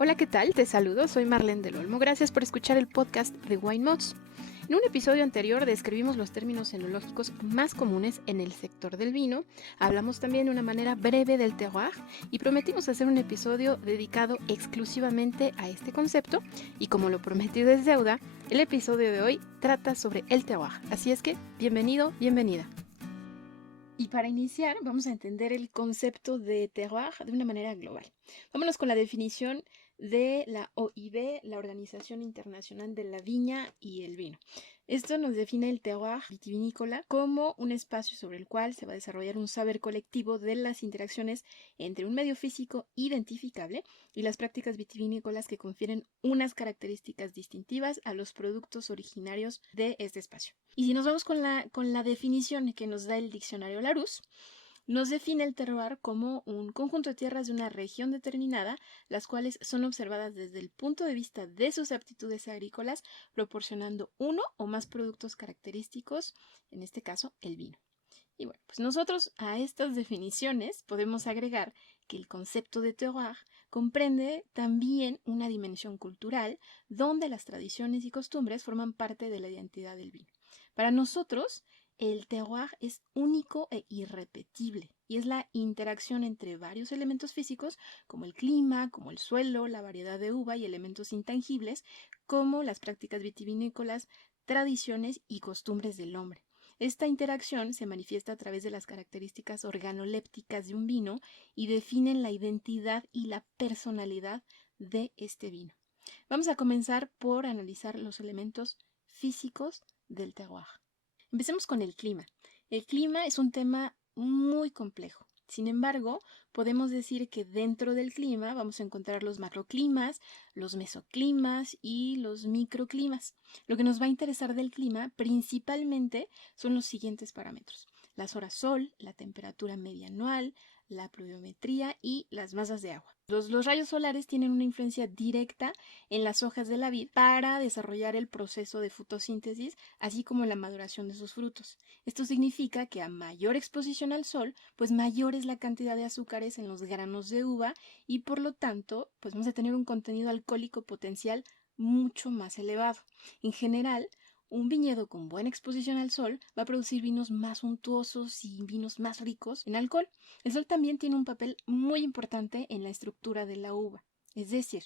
Hola, ¿qué tal? Te saludo, soy Marlene del Olmo. Gracias por escuchar el podcast de Wine Mods. En un episodio anterior describimos los términos enológicos más comunes en el sector del vino, hablamos también de una manera breve del terroir y prometimos hacer un episodio dedicado exclusivamente a este concepto y como lo prometido es deuda, el episodio de hoy trata sobre el terroir. Así es que, bienvenido, bienvenida. Y para iniciar, vamos a entender el concepto de terroir de una manera global. Vámonos con la definición de la OIV, la Organización Internacional de la Viña y el Vino. Esto nos define el terroir vitivinícola como un espacio sobre el cual se va a desarrollar un saber colectivo de las interacciones entre un medio físico identificable y las prácticas vitivinícolas que confieren unas características distintivas a los productos originarios de este espacio. Y si nos vamos con la definición que nos da el diccionario Larousse, nos define el terroir como un conjunto de tierras de una región determinada, las cuales son observadas desde el punto de vista de sus aptitudes agrícolas, proporcionando uno o más productos característicos, en este caso el vino. Y bueno, pues nosotros a estas definiciones podemos agregar que el concepto de terroir comprende también una dimensión cultural donde las tradiciones y costumbres forman parte de la identidad del vino. Para nosotros, el terroir es único e irrepetible y es la interacción entre varios elementos físicos como el clima, como el suelo, la variedad de uva y elementos intangibles como las prácticas vitivinícolas, tradiciones y costumbres del hombre. Esta interacción se manifiesta a través de las características organolépticas de un vino y definen la identidad y la personalidad de este vino. Vamos a comenzar por analizar los elementos físicos del terroir. Empecemos con el clima. El clima es un tema muy complejo. Sin embargo, podemos decir que dentro del clima vamos a encontrar los macroclimas, los mesoclimas y los microclimas. Lo que nos va a interesar del clima principalmente son los siguientes parámetros: las horas sol, la temperatura media anual, la pluviometría y las masas de agua. Los rayos solares tienen una influencia directa en las hojas de la vid para desarrollar el proceso de fotosíntesis, así como la maduración de sus frutos. Esto significa que a mayor exposición al sol, pues mayor es la cantidad de azúcares en los granos de uva y por lo tanto, pues vamos a tener un contenido alcohólico potencial mucho más elevado. En general, un viñedo con buena exposición al sol va a producir vinos más untuosos y vinos más ricos en alcohol. El sol también tiene un papel muy importante en la estructura de la uva. Es decir,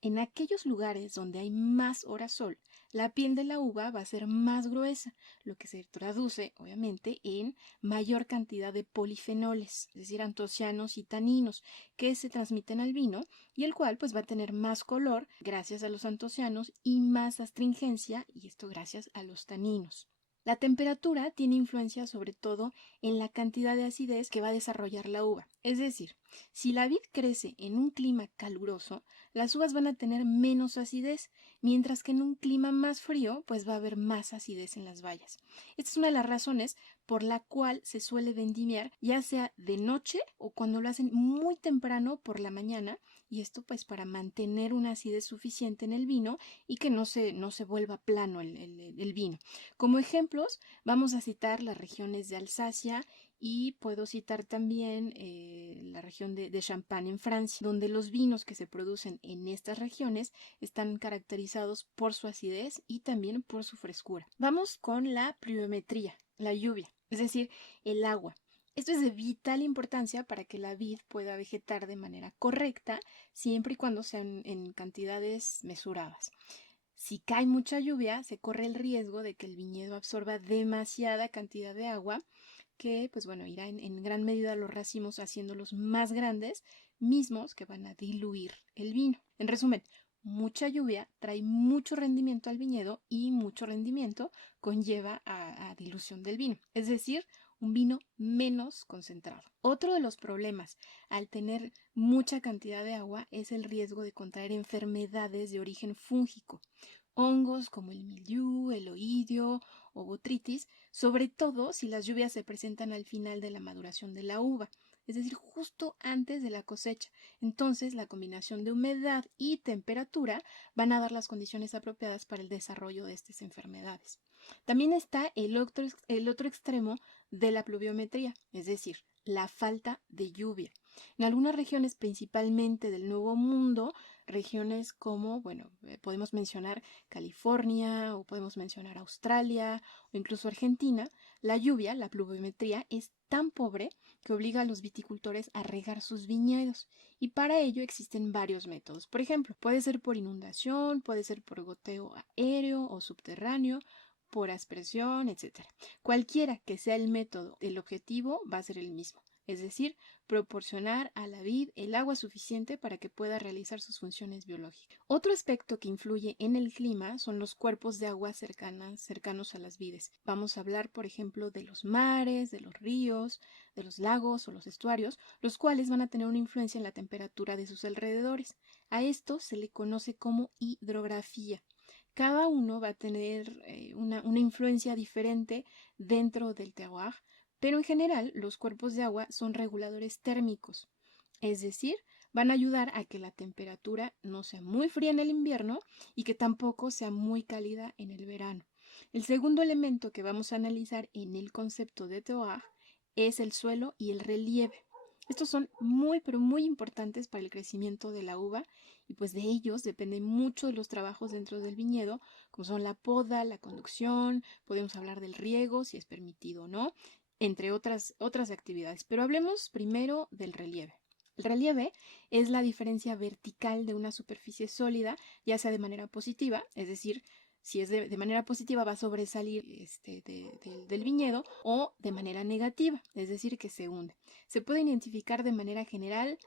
en aquellos lugares donde hay más horas sol, la piel de la uva va a ser más gruesa, lo que se traduce, obviamente, en mayor cantidad de polifenoles, es decir, antocianos y taninos, que se transmiten al vino y el cual pues va a tener más color gracias a los antocianos y más astringencia, y esto gracias a los taninos. La temperatura tiene influencia sobre todo en la cantidad de acidez que va a desarrollar la uva. Es decir, si la vid crece en un clima caluroso, las uvas van a tener menos acidez, mientras que en un clima más frío, pues va a haber más acidez en las bayas. Esta es una de las razones por la cual se suele vendimiar ya sea de noche o cuando lo hacen muy temprano por la mañana, y esto pues para mantener una acidez suficiente en el vino y que no se vuelva plano el vino. Como ejemplos, vamos a citar las regiones de Alsacia y puedo citar también la región de Champagne en Francia, donde los vinos que se producen en estas regiones están caracterizados por su acidez y también por su frescura. Vamos con la pluviometría, la lluvia, es decir, el agua. Esto es de vital importancia para que la vid pueda vegetar de manera correcta, siempre y cuando sean en cantidades mesuradas. Si cae mucha lluvia, se corre el riesgo de que el viñedo absorba demasiada cantidad de agua, que pues bueno, irá en gran medida a los racimos haciéndolos más grandes, mismos que van a diluir el vino. En resumen, mucha lluvia trae mucho rendimiento al viñedo y mucho rendimiento conlleva a dilución del vino, es decir, un vino menos concentrado. Otro de los problemas al tener mucha cantidad de agua es el riesgo de contraer enfermedades de origen fúngico, hongos como el mildiu, el oidio o botrytis, sobre todo si las lluvias se presentan al final de la maduración de la uva, es decir, justo antes de la cosecha. Entonces, la combinación de humedad y temperatura van a dar las condiciones apropiadas para el desarrollo de estas enfermedades. También está el otro extremo de la pluviometría, es decir, la falta de lluvia. En algunas regiones, principalmente del Nuevo Mundo, regiones como, podemos mencionar California o podemos mencionar Australia o incluso Argentina, la lluvia, la pluviometría, es tan pobre que obliga a los viticultores a regar sus viñedos y para ello existen varios métodos. Por ejemplo, puede ser por inundación, puede ser por goteo aéreo o subterráneo, por aspersión, etc. Cualquiera que sea el método, el objetivo va a ser el mismo, es decir, proporcionar a la vid el agua suficiente para que pueda realizar sus funciones biológicas. Otro aspecto que influye en el clima son los cuerpos de agua cercanos a las vides. Vamos a hablar, por ejemplo, de los mares, de los ríos, de los lagos o los estuarios, los cuales van a tener una influencia en la temperatura de sus alrededores. A esto se le conoce como hidrografía. Cada uno va a tener una influencia diferente dentro del terroir, pero en general los cuerpos de agua son reguladores térmicos, es decir, van a ayudar a que la temperatura no sea muy fría en el invierno y que tampoco sea muy cálida en el verano. El segundo elemento que vamos a analizar en el concepto de terroir es el suelo y el relieve. Estos son pero muy importantes para el crecimiento de la uva y pues de ellos dependen mucho de los trabajos dentro del viñedo, como son la poda, la conducción, podemos hablar del riego, si es permitido o no, entre otras actividades. Pero hablemos primero del relieve. El relieve es la diferencia vertical de una superficie sólida, ya sea de manera positiva, es decir, si es de manera positiva va a sobresalir del viñedo, o de manera negativa, es decir, que se hunde. Se pueden identificar de manera general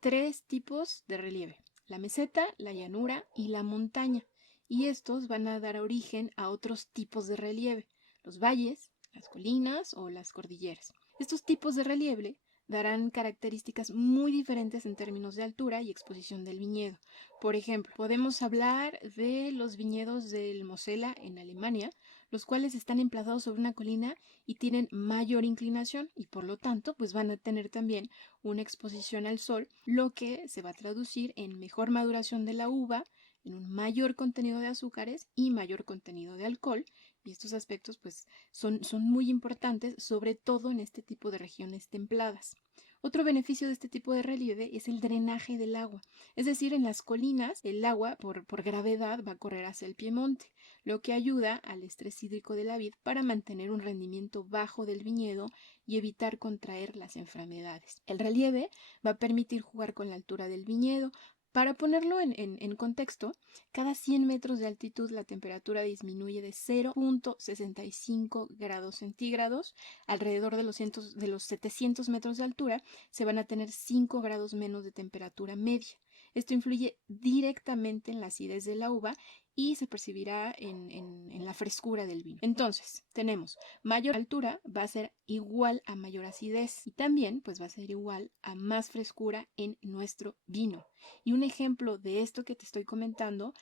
3 tipos de relieve: la meseta, la llanura y la montaña. Y estos van a dar origen a otros tipos de relieve: los valles, las colinas o las cordilleras. Estos tipos de relieve darán características muy diferentes en términos de altura y exposición del viñedo. Por ejemplo, podemos hablar de los viñedos del Mosela en Alemania, los cuales están emplazados sobre una colina y tienen mayor inclinación y por lo tanto pues van a tener también una exposición al sol, lo que se va a traducir en mejor maduración de la uva, en un mayor contenido de azúcares y mayor contenido de alcohol, y estos aspectos pues son muy importantes, sobre todo en este tipo de regiones templadas. Otro beneficio de este tipo de relieve es el drenaje del agua, es decir, en las colinas el agua por gravedad va a correr hacia el piemonte, lo que ayuda al estrés hídrico de la vid para mantener un rendimiento bajo del viñedo y evitar contraer las enfermedades. El relieve va a permitir jugar con la altura del viñedo. Para ponerlo en contexto, cada 100 metros de altitud la temperatura disminuye de 0.65 grados centígrados. Alrededor de los 700 metros de altura se van a tener 5 grados menos de temperatura media. Esto influye directamente en la acidez de la uva y se percibirá en la frescura del vino. Entonces, tenemos mayor altura va a ser igual a mayor acidez y también pues va a ser igual a más frescura en nuestro vino. Y un ejemplo de esto que te estoy comentando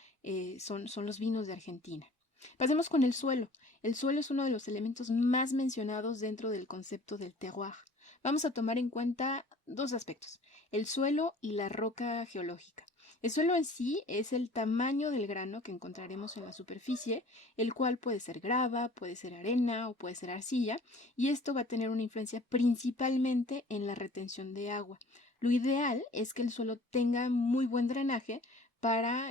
son los vinos de Argentina. Pasemos con el suelo. El suelo es uno de los elementos más mencionados dentro del concepto del terroir. Vamos a tomar en cuenta 2 aspectos: el suelo y la roca geológica. El suelo en sí es el tamaño del grano que encontraremos en la superficie, el cual puede ser grava, puede ser arena o puede ser arcilla, y esto va a tener una influencia principalmente en la retención de agua. Lo ideal es que el suelo tenga muy buen drenaje para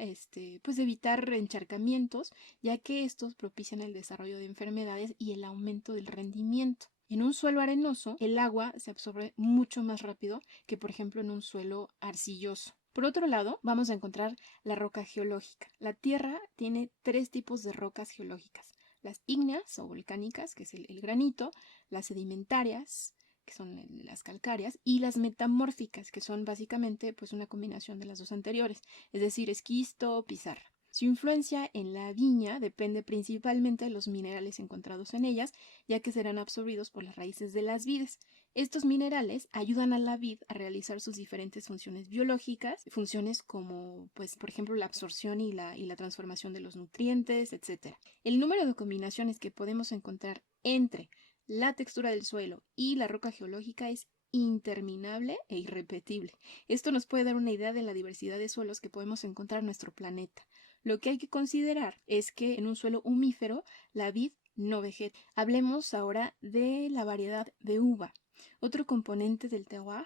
pues evitar encharcamientos, ya que estos propician el desarrollo de enfermedades y el aumento del rendimiento. En un suelo arenoso, el agua se absorbe mucho más rápido que, por ejemplo, en un suelo arcilloso. Por otro lado, vamos a encontrar la roca geológica. La Tierra tiene 3 tipos de rocas geológicas: las ígneas o volcánicas, que es el granito; las sedimentarias, que son las calcáreas; y las metamórficas, que son básicamente pues una combinación de las 2 anteriores, es decir, esquisto, pizarra. Su influencia en la viña depende principalmente de los minerales encontrados en ellas, ya que serán absorbidos por las raíces de las vides. Estos minerales ayudan a la vid a realizar sus diferentes funciones biológicas, funciones como, pues, por ejemplo, la absorción y la transformación de los nutrientes, etc. El número de combinaciones que podemos encontrar entre la textura del suelo y la roca geológica es interminable e irrepetible. Esto nos puede dar una idea de la diversidad de suelos que podemos encontrar en nuestro planeta. Lo que hay que considerar es que en un suelo humífero la vid no vegeta. Hablemos ahora de la variedad de uva. Otro componente del terroir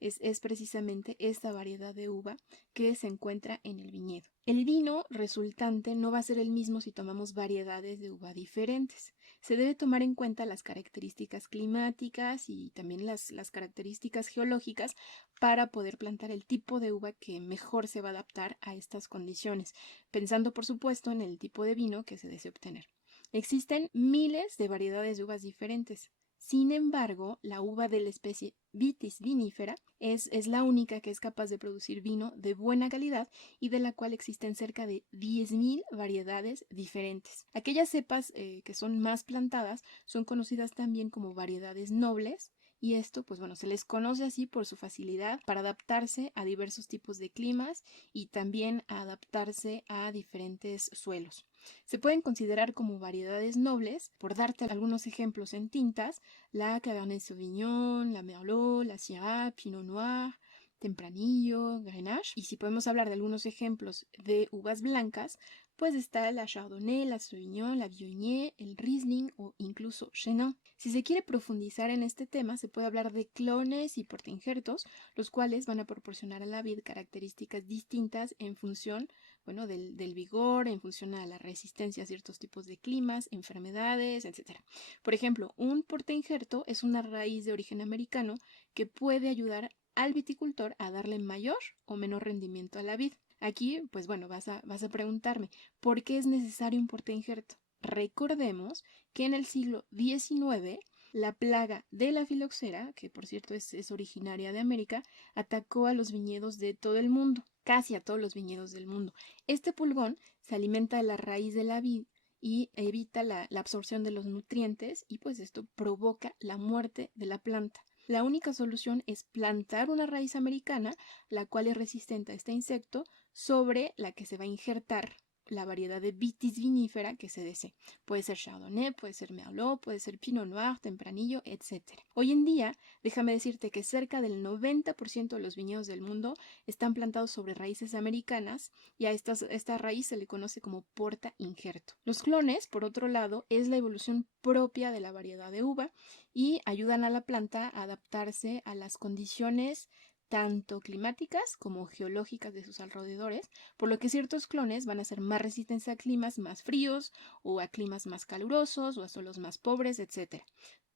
es precisamente esta variedad de uva que se encuentra en el viñedo. El vino resultante no va a ser el mismo si tomamos variedades de uva diferentes. Se debe tomar en cuenta las características climáticas y también las características geológicas para poder plantar el tipo de uva que mejor se va a adaptar a estas condiciones, pensando por supuesto en el tipo de vino que se desea obtener. Existen miles de variedades de uvas diferentes. Sin embargo, la uva de la especie Vitis vinifera es la única que es capaz de producir vino de buena calidad y de la cual existen cerca de 10.000 variedades diferentes. Aquellas cepas que son más plantadas son conocidas también como variedades nobles, y esto, pues bueno, se les conoce así por su facilidad para adaptarse a diversos tipos de climas y también a adaptarse a diferentes suelos. Se pueden considerar como variedades nobles, por darte algunos ejemplos en tintas, la Cabernet Sauvignon, la Merlot, la Syrah, Pinot Noir, Tempranillo, Grenache. Y si podemos hablar de algunos ejemplos de uvas blancas, pues está la Chardonnay, la Sauvignon, la Viognier, el Riesling o incluso Chenin. Si se quiere profundizar en este tema, se puede hablar de clones y portainjertos, los cuales van a proporcionar a la vid características distintas en función, bueno, del vigor, en función a la resistencia a ciertos tipos de climas, enfermedades, etc. Por ejemplo, un portainjerto es una raíz de origen americano que puede ayudar al viticultor a darle mayor o menor rendimiento a la vid. Aquí, pues bueno, vas a preguntarme, ¿por qué es necesario un portainjerto? Recordemos que en el siglo XIX la plaga de la filoxera, que por cierto es originaria de América, atacó a los viñedos de todo el mundo, casi a todos los viñedos del mundo. Este pulgón se alimenta de la raíz de la vid y evita la absorción de los nutrientes y pues esto provoca la muerte de la planta. La única solución es plantar una raíz americana, la cual es resistente a este insecto, sobre la que se va a injertar la variedad de Vitis vinifera que se desee. Puede ser Chardonnay, puede ser Merlot, puede ser Pinot Noir, Tempranillo, etc. Hoy en día, déjame decirte que cerca del 90% de los viñedos del mundo están plantados sobre raíces americanas y a esta raíz se le conoce como porta injerto. Los clones, por otro lado, es la evolución propia de la variedad de uva y ayudan a la planta a adaptarse a las condiciones tanto climáticas como geológicas de sus alrededores, por lo que ciertos clones van a ser más resistentes a climas más fríos o a climas más calurosos o a suelos más pobres, etc.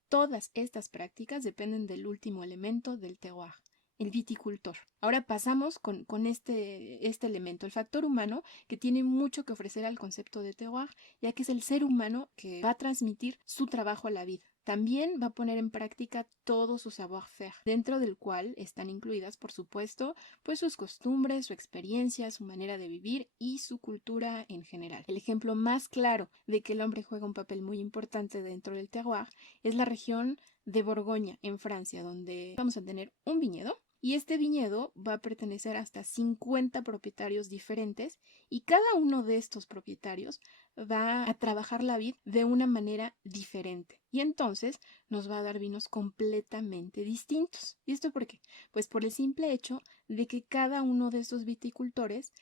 Todas estas prácticas dependen del último elemento del terroir, el viticultor. Ahora pasamos con este elemento, el factor humano, que tiene mucho que ofrecer al concepto de terroir, ya que es el ser humano que va a transmitir su trabajo a la vid. También va a poner en práctica todo su savoir-faire, dentro del cual están incluidas, por supuesto, pues sus costumbres, su experiencia, su manera de vivir y su cultura en general. El ejemplo más claro de que el hombre juega un papel muy importante dentro del terroir es la región de Borgoña, en Francia, donde vamos a tener un viñedo. Y este viñedo va a pertenecer a hasta 50 propietarios diferentes y cada uno de estos propietarios va a trabajar la vid de una manera diferente. Y entonces nos va a dar vinos completamente distintos. ¿Y esto por qué? Pues por el simple hecho de que cada uno de estos viticultores,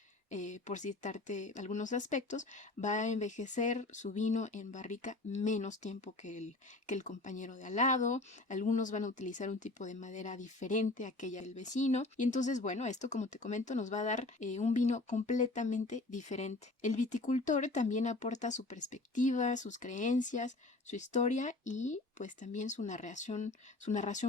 por citarte algunos aspectos, va a envejecer su vino en barrica menos tiempo que el compañero de al lado. Algunos van a utilizar un tipo de madera diferente a aquella del vecino. Y entonces, bueno, esto, como te comento, nos va a dar un vino completamente diferente. El viticultor también aporta su perspectiva, sus creencias, su historia y pues también su narración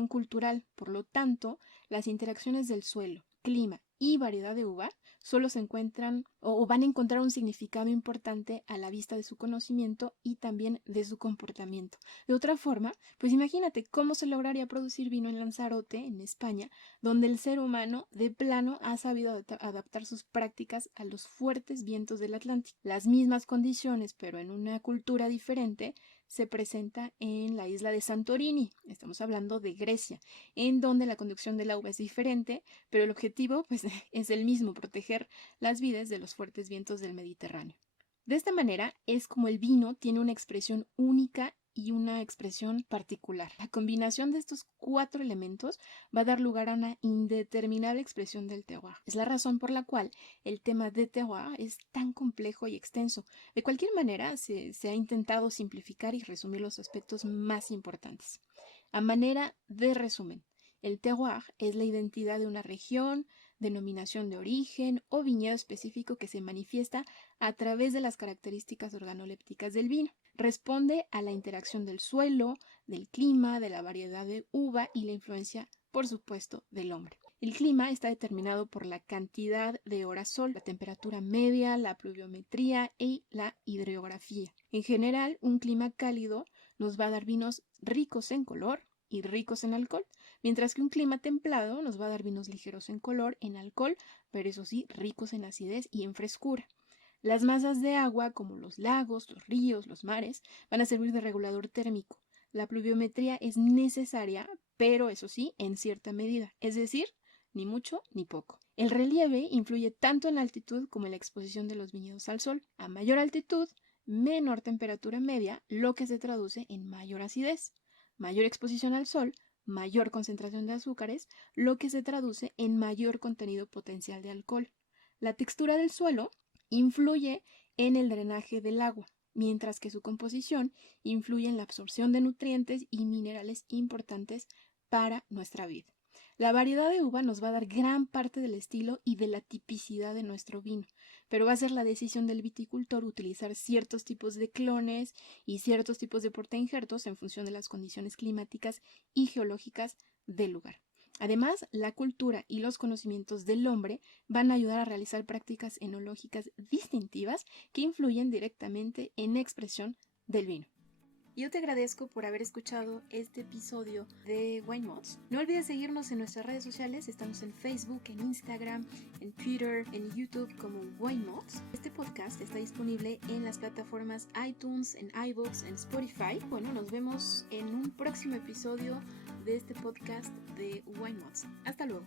cultural. Por lo tanto, las interacciones del suelo, clima y variedad de uva solo se encuentran o van a encontrar un significado importante a la vista de su conocimiento y también de su comportamiento. De otra forma, pues imagínate cómo se lograría producir vino en Lanzarote, en España, donde el ser humano de plano ha sabido adaptar sus prácticas a los fuertes vientos del Atlántico. Las mismas condiciones, pero en una cultura diferente, se presenta en la isla de Santorini. Estamos hablando de Grecia, en donde la conducción del agua es diferente, pero el objetivo pues, es el mismo, proteger las vides de los fuertes vientos del Mediterráneo. De esta manera es como el vino tiene una expresión única y una expresión particular. La combinación de estos 4 elementos va a dar lugar a una indeterminable expresión del terroir. Es la razón por la cual el tema de terroir es tan complejo y extenso. De cualquier manera, se ha intentado simplificar y resumir los aspectos más importantes. A manera de resumen, El terroir es la identidad de una región, denominación de origen o viñedo específico que se manifiesta a través de las características organolépticas del vino. Responde a la interacción del suelo, del clima, de la variedad de uva y la influencia, por supuesto, del hombre. El clima está determinado por la cantidad de horas sol, la temperatura media, la pluviometría y la hidrografía. En general, un clima cálido nos va a dar vinos ricos en color y ricos en alcohol, mientras que un clima templado nos va a dar vinos ligeros en color, en alcohol, pero eso sí, ricos en acidez y en frescura. Las masas de agua, como los lagos, los ríos, los mares, van a servir de regulador térmico. La pluviometría es necesaria, pero eso sí, en cierta medida, es decir, ni mucho ni poco. El relieve influye tanto en la altitud como en la exposición de los viñedos al sol. A mayor altitud, menor temperatura media, lo que se traduce en mayor acidez. Mayor exposición al sol, mayor concentración de azúcares, lo que se traduce en mayor contenido potencial de alcohol. La textura del suelo influye en el drenaje del agua, mientras que su composición influye en la absorción de nutrientes y minerales importantes para nuestra vida. La variedad de uva nos va a dar gran parte del estilo y de la tipicidad de nuestro vino, pero va a ser la decisión del viticultor utilizar ciertos tipos de clones y ciertos tipos de portainjertos en función de las condiciones climáticas y geológicas del lugar. Además, la cultura y los conocimientos del hombre van a ayudar a realizar prácticas enológicas distintivas que influyen directamente en la expresión del vino. Yo te agradezco por haber escuchado este episodio de Wine Mods. No olvides seguirnos en nuestras redes sociales. Estamos en Facebook, en Instagram, en Twitter, en YouTube como Wine Mods. Este podcast está disponible en las plataformas iTunes, en iVoox, en Spotify. Bueno, nos vemos en un próximo episodio de este podcast de Wine Mods. Hasta luego.